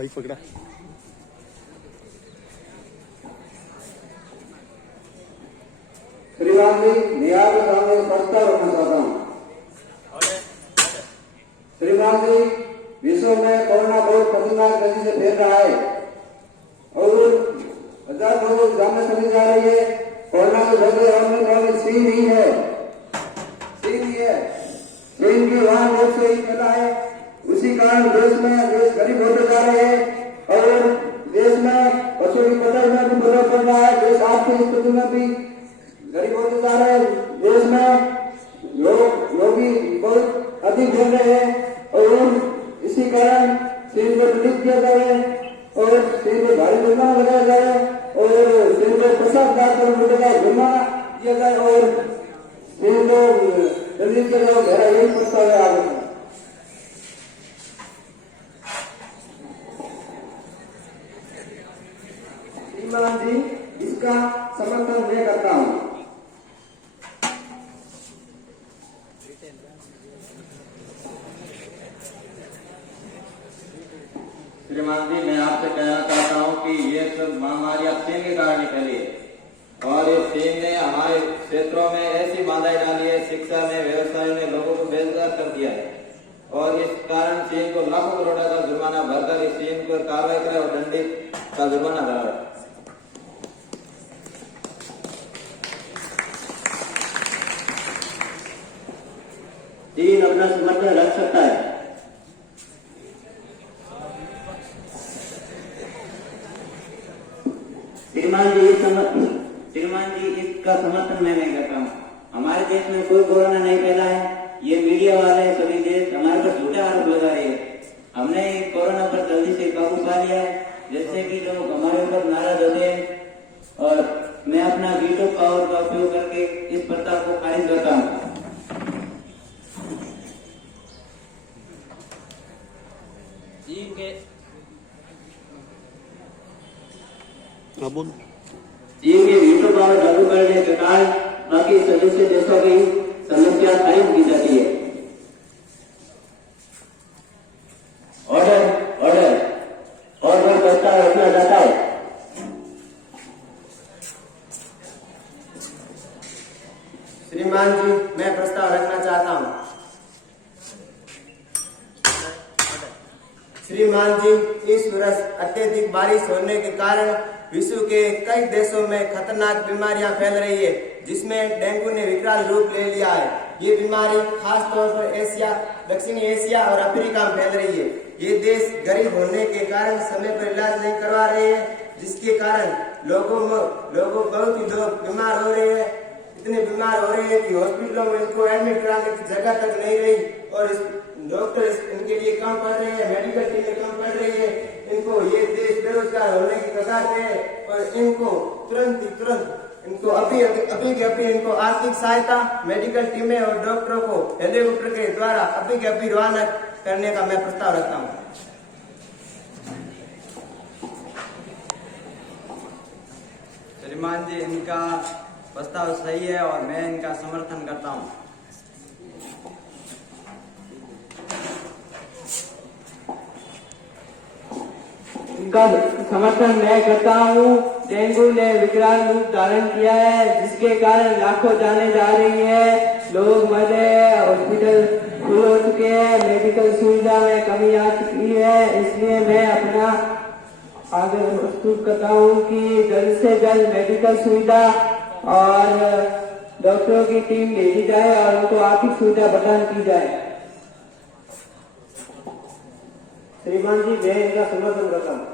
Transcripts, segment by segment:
Mic पकड़ा। श्रीमान जी, मैं आपके सामने एक प्रस्ताव रखना चाहता हूँ। श्रीमान जी, विश्व में कोरोना बहुत खतरनाक गति से फैल रहा है और हजार लोग जान चली जा रही है। कोरोना के सबसे हमने चीन ही है, चीन की वहां देश से ही फैला है। उसी कारण देश गरीब होते जा रहे हैं और देश में पशु की कटाई में भी बदलाव पड़ रहा है। देश आर्थिक स्थिति में भी गरीब होते जा रहे हैं। देश में लोग भी बहुत अधिक हो रहे हैं और इसी कारण चीन को दंडित किया जाए और चीन को भारी जुर्माना लगाया जाए और चीन को 50,000 करोड़ रुपए का जुर्माना दिया जाए और चीन को दंडित किया जाए। मेरा यही प्रस्ताव है आगे। श्रीमान जी, इसका समर्थन मैं करता हूँ। श्रीमान जी, मैं आपसे कहना चाहता हूँ कि ये सब महामारी अब चीन के कारण ही फैली है और इस चीन ने हमारे क्षेत्रों में ऐसी बाधाएं डाली है, शिक्षा में, व्यवसाय में लोगों को बेरोजगार कर दिया है और इस कारण चीन को लाखों करोड़ का जुर्माना भरकर इस चीन पर कार्रवाई करे और दंडित का जुर्माना भरा। चीन अपना समर्थन रख सकता है। श्रीमान जी, इसका समर्थन मैं नहीं करता हूँ। हमारे देश में कोई कोरोना नहीं फैला है। ये मीडिया वाले सभी देश हमारे पर झूठा आरोप लगा रहे हैं। हमने कोरोना पर जल्दी से काबू पा लिया है, जिससे कि लोग हमारे ऊपर नाराज होते हैं और मैं अपना वीटो पावर का उपयोग करके इस प्रस्ताव को खारिज करता हूँ। चीन के वीटो पावर लागू करने के कारण बाकी सदस्य देशों की समस्या खारिज की जाती है। ऑर्डर और प्रस्ताव रखना जाता है। श्रीमान जी, मैं प्रस्ताव रखना चाहता हूँ। श्रीमान जी, इस वर्ष अत्यधिक बारिश होने के कारण विश्व के कई देशों में खतरनाक बीमारियां फैल रही है, जिसमें डेंगू ने विकराल रूप ले लिया है। ये बीमारी खास तौर पर एशिया, दक्षिणी एशिया और अफ्रीका में फैल रही है। ये देश गरीब होने के कारण समय पर इलाज नहीं करवा रहे हैं, जिसके कारण लोगों बहुत ही लोग बीमार हो रहे हैं। इतने बीमार हो रहे हैं कि हॉस्पिटलों में इनको एडमिट कराने की जगह तक नहीं रही और डॉक्टर इनके लिए कम पड़ रहे हैं, मेडिकल टीमें कम पड़ रही है। इनको ये देश बेरोजगार होने की कगार पे है और इनको तुरंत इनको अभी इनको आर्थिक सहायता, मेडिकल टीमें और डॉक्टरों को हेलीकॉप्टर के द्वारा अभी रवाना करने का मैं प्रस्ताव रखता हूँ। श्रीमान जी, इनका प्रस्ताव सही है और मैं इनका समर्थन करता हूँ। इनका समर्थन मैं करता हूँ। डेंगू ने विकराल रूप धारण किया है, जिसके कारण लाखों जाने जा रही है, लोग मर रहे हैं, हॉस्पिटल फुल हो चुके हैं, मेडिकल सुविधा में कमी आ चुकी है। इसलिए मैं अपना आगे प्रस्तुत करता हूँ कि जल्द से जल्द मेडिकल सुविधा और डॉक्टरों की टीम भेजी जाए और उनको आर्थिक सुविधा प्रदान की जाए। श्रीमान जी, मैं इनका समर्थन करता हूँ।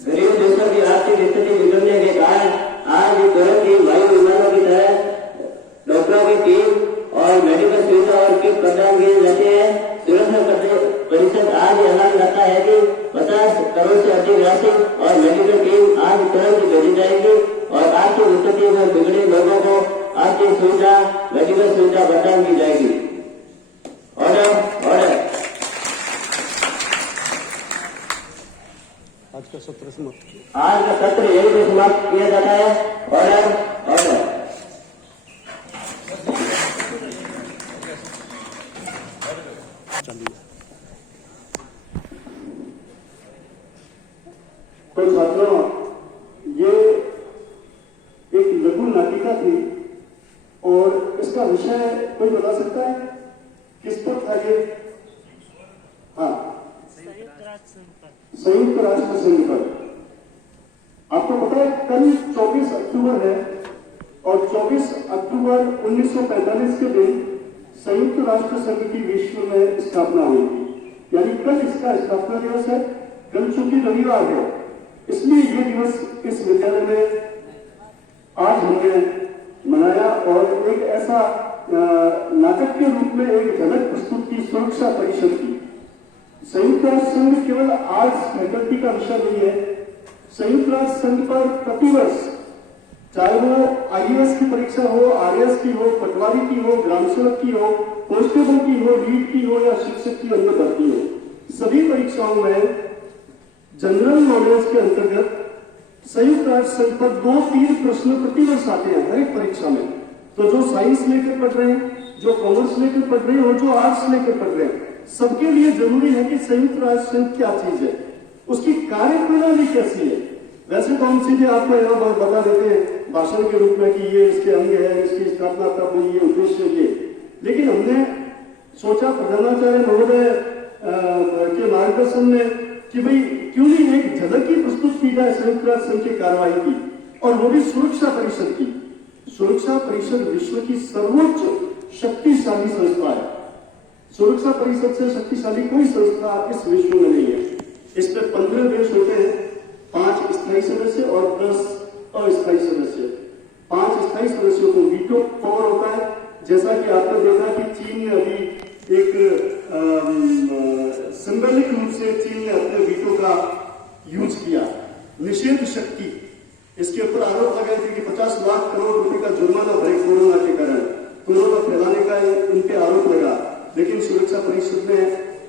गरीब देशों की आर्थिक स्थिति बिगड़ने के कारण आज तुरंत ही वायु विमानों की तरह डॉक्टरों की टीम और मेडिकल सुविधा और किट प्रदान किए जाते हैं। सुरक्षा परिषद आज ऐलान करता है कि 50 करोड़ से अधिक राशि और मेडिकल टीम आज तुरंत भेजी जाएगी और आर्थिक स्थिति में बिगड़े लोगों को आर्थिक सुविधा, मेडिकल सुविधा प्रदान की जाएगी। ऑर्डर। आज का सत्र समाप्त। आज का सत्र यही से समाप्त किया जाता है। ऑर्डर। नाटिका थी और इसका विषय कोई बता सकता है किस पर था ये? हाँ, संयुक्त राष्ट्र संघ पर। आपको पता है कल 24 अक्टूबर है और 24 अक्टूबर 1945 के दिन संयुक्त राष्ट्र संघ की विश्व में स्थापना हुई थी, यानी कल इसका स्थापना दिवस है। कल चूंकि रविवार है इसलिए ये दिवस इस विद्यालय में आज हमने मनाया और एक ऐसा नाटक के रूप में एक झलक प्रस्तुत की सुरक्षा परिषद की। संयुक्त राष्ट्र संघ केवल आर्ट्स फैकल्टी का विषय नहीं है। संयुक्त राष्ट्र संघ पर प्रतिवर्ष चाहे वो IAS की परीक्षा हो, RAS की हो, पटवारी की हो, ग्राम सेवक की हो, कांस्टेबल की हो, लीड की हो या शिक्षक की अन्य भर्ती हो, सभी परीक्षाओं में जनरल नॉलेज के अंतर्गत संयुक्त राष्ट्र संघ पर 2-3 प्रश्न प्रतिवर्ष आते हैं हर एक परीक्षा में। तो जो साइंस लेकर पढ़ रहे हैं, जो कॉमर्स लेकर पढ़ रहे हैं और जो आर्ट्स लेकर पढ़ रहे हैं, सबके लिए जरूरी है कि संयुक्त राष्ट्र संघ क्या चीज है, उसकी कार्यप्रणाली कैसी है। वैसे तो हम सीधे आपको यहाँ बता देते हैं भाषण के रूप में कि ये इसके अंग है, इसकी स्थापना कब हुई, ये उद्देश्य ये, लेकिन हमने सोचा प्रधानाचार्य महोदय के मार्गदर्शन में कि भाई क्यों नहीं एक झलक की प्रस्तुत की जाए संयुक्त राष्ट्र संघ की कार्रवाई की, और वो भी सुरक्षा परिषद की। सुरक्षा परिषद विश्व की सर्वोच्च शक्तिशाली संस्था है। सुरक्षा परिषद से शक्तिशाली कोई संस्था इस विश्व में नहीं है। इस पे 15 देश होते हैं, 5 स्थायी सदस्य और 10 अस्थायी सदस्य। 5 स्थायी सदस्यों को वीटो पावर होता है, जैसा कि आपने देखा कि चीन ने अभी एक सिंबॉलिक रूप से चीन ने अपने वीटो का यूज किया। निषेध शक्ति, इसके ऊपर आरोप लगाए थे कि 50 लाख करोड़ रुपए का जुर्माना भरे कोरोना के कारण, कोरोना फैलाने का इन पे आरोप लगा, लेकिन सुरक्षा परिषद में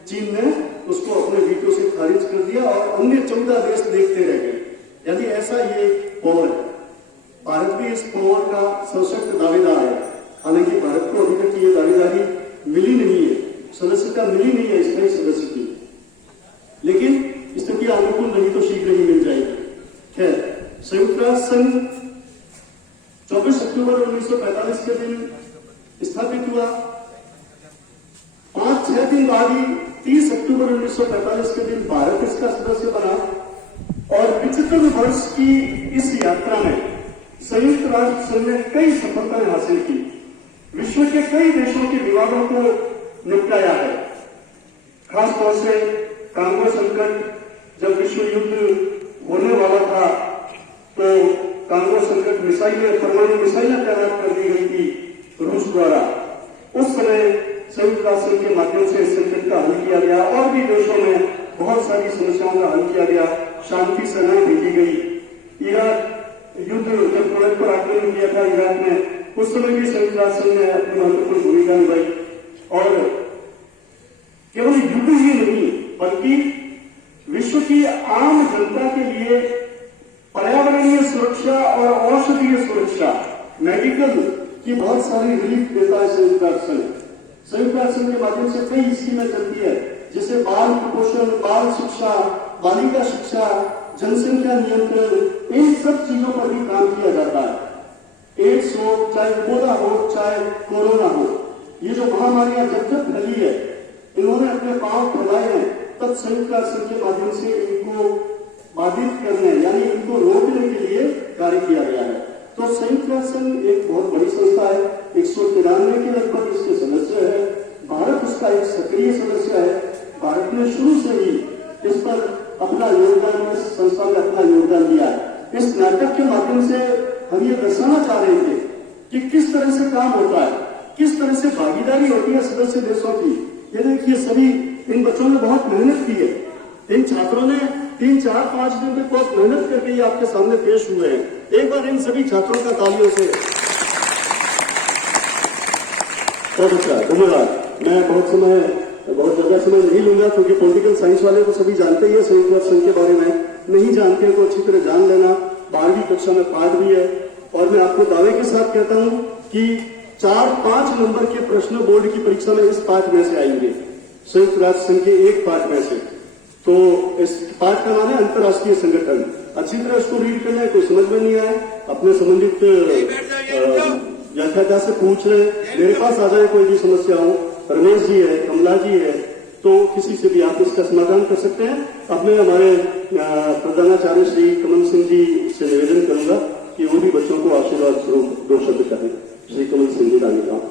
चीन ने उसको अपने वीटो से खारिज कर दिया और अन्य 14 देश देखते रह गए। यानी ऐसा ये पावर है। भारत भी इस पावर का सशक्त दावेदार है। हालांकि भारत को अभी तक ये दावेदारी मिली नहीं है, सदस्यता मिली नहीं है स्थायी सदस्य की, लेकिन स्थिति अनुकूल नहीं तो शीघ्र ही मिल जाएगी। खैर, संयुक्त राष्ट्र संघ 24 अक्टूबर 1945 के दिन स्थापित हुआ। 5-6 दिन बाद ही 30 अक्टूबर 1945 के दिन भारत इसका सदस्य बना और 75 वर्ष की इस यात्रा में संयुक्त राष्ट्र संघ ने कई सफलताएं हासिल की। विश्व के कई देशों के विवादों को निपटाया है। खासतौर से कांगो संकट, जब विश्व युद्ध होने वाला था तो कांगो संकट मिसाइलें, परमाणु मिसाइलें तैनात कर दी गई थी रूस द्वारा। उस समय संयुक्त राष्ट्र संघ के माध्यम से इस संकट का हल किया गया और भी देशों में बहुत सारी समस्याओं का हल किया गया। शांति सेनाएं भेजी गई। इराक युद्ध जब कुवैत पर आक्रमण किया था इराक में, उस समय भी संयुक्त राष्ट्र संघ ने अपनी महत्वपूर्ण भूमिका निभाई। और केवल युद्ध ही नहीं बल्कि विश्व की आम जनता के लिए पर्यावरणीय सुरक्षा और औषधीय सुरक्षा, मेडिकल की बहुत सारी रिलीफ देता है संयुक्त राष्ट्र संघ। संयुक्त राष्ट्र संघ के माध्यम से कई स्कीमें चलती है, जैसे बाल कुपोषण, बाल शिक्षा, बालिका शिक्षा, जनसंख्या नियंत्रण, इन सब चीजों पर भी काम किया जाता है। एड्स हो, चाहे इबोला हो, चाहे कोरोना हो, ये जो महामारियां जब फैली है, इन्होंने अपने पांव फैलाए हैं, तब संयुक्त राष्ट्र संघ के माध्यम से इनको बाधित करने यानी इनको रोकने के लिए कार्य किया गया है। तो संयुक्त राष्ट्र संघ एक बहुत बड़ी संस्था है। 193 के लगभग इसके सदस्य है। भारत उसका एक सक्रिय सदस्य है। भारत ने शुरू से ही इस पर अपना योगदान, इस संस्था में अपना योगदान दिया है। इस नाटक के माध्यम से हम ये दर्शाना चाह रहे थे कि किस तरह से काम होता है, किस तरह से भागीदारी होती है सदस्य देशों की। ये देखिए, सभी इन बच्चों ने बहुत मेहनत की है। इन छात्रों ने 3-4-5 दिन में बहुत मेहनत करके ये आपके सामने पेश हुए हैं। एक बार इन सभी छात्रों का तालियों से बहुत अच्छा, धन्यवाद। मैं बहुत ज्यादा समय नहीं लूंगा क्योंकि पॉलिटिकल साइंस वाले तो सभी जानते ही है संयुक्त राष्ट्र संघ के बारे में। नहीं जानते तो अच्छी तरह जान लेना। 12वीं कक्षा में पाठ भी है और मैं आपको दावे के साथ कहता हूं कि 4-5 नंबर के प्रश्न बोर्ड की परीक्षा में इस पाठ में से आएंगे, संयुक्त राष्ट्र संघ के एक पाठ में से। तो इस पाठ का नाम है अंतर्राष्ट्रीय संगठन। अच्छी तरह इसको रीड करना है, कोई समझ में नहीं आए अपने संबंधित व्याख्याता से पूछ रहे हैं, मेरे पास आ जाए कोई भी समस्या हो, रमेश जी है, कमला जी है, तो किसी से भी आप इसका समाधान कर सकते हैं। अब मैं हमारे प्रधानाचार्य श्री कमल सिंह जी से निवेदन करूंगा कि वो भी बच्चों को आशीर्वाद स्वरूप 2 शब्द कहें। श्री कमल सिंह जी रानीगांव।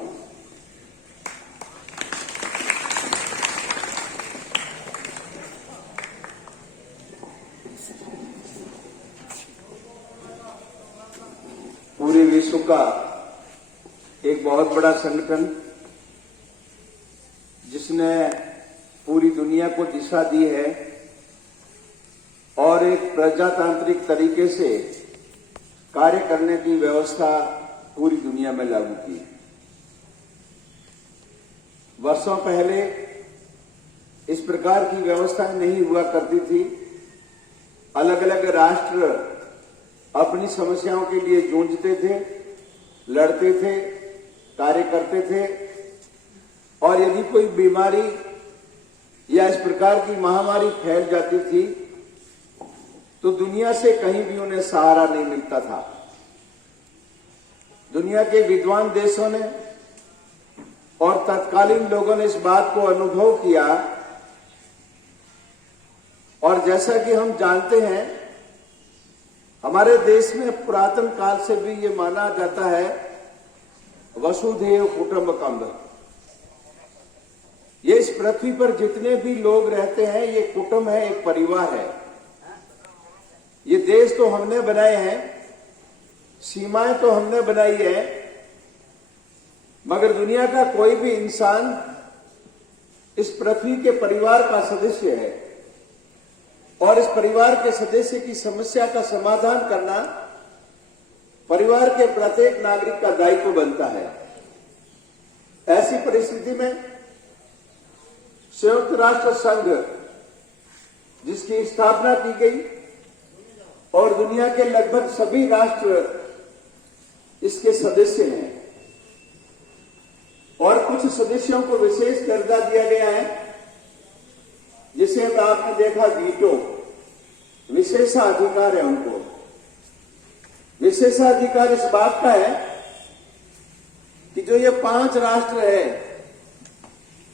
पूरे विश्व का एक बहुत बड़ा संगठन जिसने पूरी दुनिया को दिशा दी है और एक प्रजातांत्रिक तरीके से कार्य करने की व्यवस्था पूरी दुनिया में लागू की। वर्षों पहले इस प्रकार की व्यवस्था नहीं हुआ करती थी। अलग अलग राष्ट्र अपनी समस्याओं के लिए जूझते थे, लड़ते थे, कार्य करते थे और यदि कोई बीमारी या इस प्रकार की महामारी फैल जाती थी तो दुनिया से कहीं भी उन्हें सहारा नहीं मिलता था। दुनिया के विद्वान देशों ने और तत्कालीन लोगों ने इस बात को अनुभव किया और जैसा कि हम जानते हैं, हमारे देश में पुरातन काल से भी ये माना जाता है वसुधैव कुटुंबकम। ये इस पृथ्वी पर जितने भी लोग रहते हैं ये कुटुंब है, एक परिवार है। ये देश तो हमने बनाए हैं, सीमाएं तो हमने बनाई है, मगर दुनिया का कोई भी इंसान इस पृथ्वी के परिवार का सदस्य है और इस परिवार के सदस्य की समस्या का समाधान करना परिवार के प्रत्येक नागरिक का दायित्व बनता है। ऐसी परिस्थिति में संयुक्त राष्ट्र संघ जिसकी स्थापना की गई और दुनिया के लगभग सभी राष्ट्र इसके सदस्य हैं और कुछ सदस्यों को विशेष दर्जा दिया गया है, जिसे आपने देखा वीटो, विशेषाधिकार है उनको। विशेषाधिकार इस बात का है कि जो ये 5 राष्ट्र है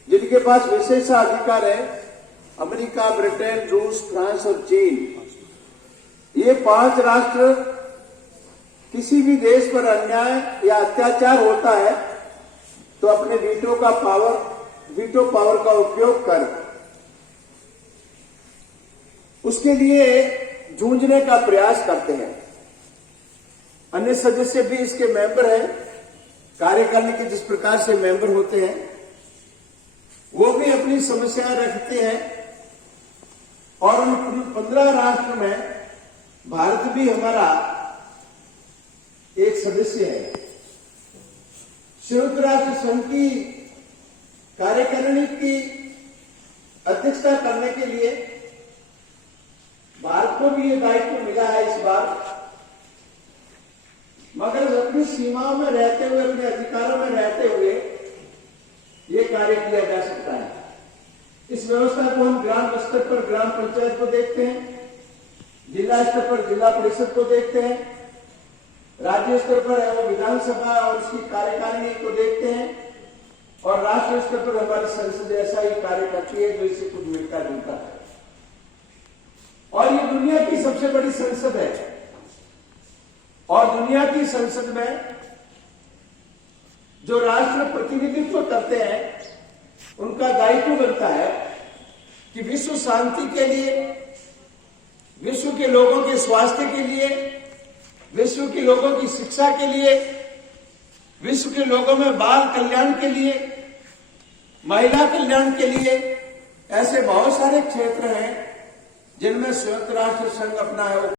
जिनके पास विशेषाधिकार है, अमेरिका, ब्रिटेन, रूस, फ्रांस और चीन, ये 5 राष्ट्र किसी भी देश पर अन्याय या अत्याचार होता है तो अपने वीटो पावर का उपयोग कर उसके लिए जूझने का प्रयास करते हैं। अन्य सदस्य भी इसके मेंबर हैं, कार्य करने के जिस प्रकार से मेंबर होते हैं वो भी अपनी समस्याएं रखते हैं और उन 15 राष्ट्र में भारत भी हमारा एक सदस्य है। संयुक्त राष्ट्र संघ की कार्यकारिणी की अध्यक्षता करने के लिए भारत को भी ये दायित्व मिला है इस बार, मगर अपनी सीमाओं में रहते हुए, अपने अधिकारों में रहते हुए ये कार्य किया जा सकता है। इस व्यवस्था को हम ग्राम स्तर पर ग्राम पंचायत को देखते हैं, जिला स्तर पर जिला परिषद को देखते हैं, राज्य स्तर पर एवं विधानसभा और उसकी कार्यकारिणी को देखते हैं और राष्ट्रीय स्तर पर हमारी संसद ऐसा ही कार्य करती है जो इससे कुछ मिलता जुलता है। और ये दुनिया की सबसे बड़ी संसद है और दुनिया की संसद में जो राष्ट्र प्रतिनिधित्व करते हैं उनका दायित्व बनता है कि विश्व शांति के लिए, विश्व के लोगों के स्वास्थ्य के लिए, विश्व के लोगों की शिक्षा के लिए, विश्व के लोगों में बाल कल्याण के लिए, महिला कल्याण के लिए, ऐसे बहुत सारे क्षेत्र हैं जिनमें संयुक्त राष्ट्र संघ अपना है